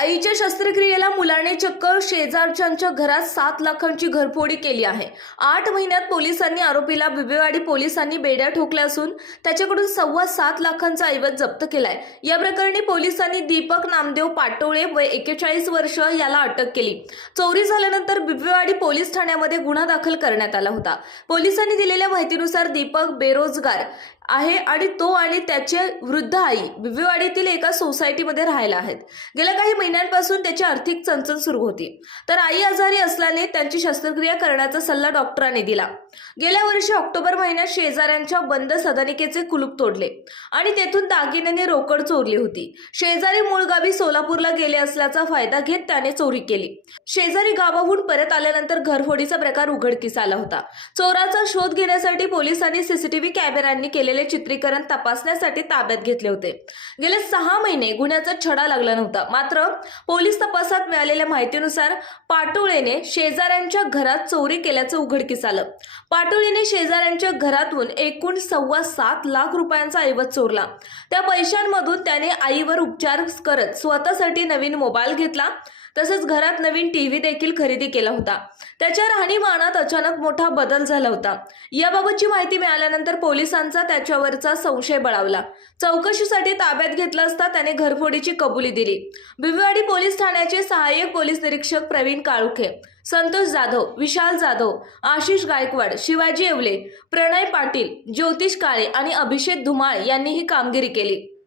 आईच्या शस्त्रक्रियेला मुलाने चक्क शेजारच्यांच्या घरात सात लाखांची घरफोडी केली आहे. आठ महिन्यात पोलिसांनी आरोपीला बिबेवाडी पोलिसांनी बेड्या ठोकल्या असून त्याच्याकडून सव्वा सात लाखांचा ऐवज जप्त केलाय. या प्रकरणी पोलिसांनी दीपक नामदेव पाटोळे वय एकेचाळीस वर्ष याला अटक केली. चोरी झाल्यानंतर बिबवेवाडी पोलीस ठाण्यामध्ये गुन्हा दाखल करण्यात आला होता. पोलिसांनी दिलेल्या माहितीनुसार दीपक बेरोजगार आहे आणि तो आणि त्याचे वृद्ध आई बिबवेवाडीतील एका सोसायटीमध्ये राहायला आहेत. गेल्या काही महिन्यांपासून त्याची आर्थिक चणचण सुरू होती. तर आई आजारी असल्याने त्यांची शस्त्रक्रिया करण्याचा सल्ला डॉक्टरांनी दिला. गेल्या वर्षी ऑक्टोबर महिन्यात शेजाऱ्यांच्या बंद सदनिकेचे कुलूप तोडले आणि तेथून दागिन्याने रोकड चोरली होती. शेजारी मूळ गावी सोलापूरला गेले असल्याचा फायदा घेत त्याने चोरी केली. शेजारी गावाहून परत आल्यानंतर घरफोडीचा प्रकार उघडकीस आला होता. चोराचा शोध घेण्यासाठी पोलिसांनी सीसीटीव्ही कॅमेऱ्यांनी केलेले चित्रीकरण तपासण्यासाठी ताब्यात घेतले होते. गेले सहा महिने गुन्ह्याचा छडा लागला नव्हता. मात्र पोलीस तपासात मिळालेल्या माहितीनुसार पाटोळेने शेजाऱ्यांच्या घरात चोरी केल्याचं उघडकीस आलं. पाटोळेने शेजाऱ्यांच्या घरातून एकूण सव्वा सात लाख रुपयांचा ऐवज चोरला. त्या पैशांमधून त्याने आईवर उपचार करत स्वतःसाठी नवीन मोबाईल घेतला. तसेच घरात नवीन टीव्ही देखील खरेदी केला होता. त्याच्या राहणीमानात अचानक मोठा बदल झाला होता. याबाबतची माहिती मिळाल्यानंतर पोलिसांचा त्याच्यावरचा संशय बळावला. चौकशीसाठी ताब्यात घेतला असता त्याने घरफोडीची कबुली दिली. बिबवाडी पोलीस ठाण्याचे सहाय्यक पोलीस निरीक्षक प्रवीण काळुखे संतोष जाधव विशाल जाधव आशिष गायकवाड शिवाजी येवले प्रणय पाटील ज्योतिष काळे आणि अभिषेक धुमाळ यांनी ही कामगिरी केली.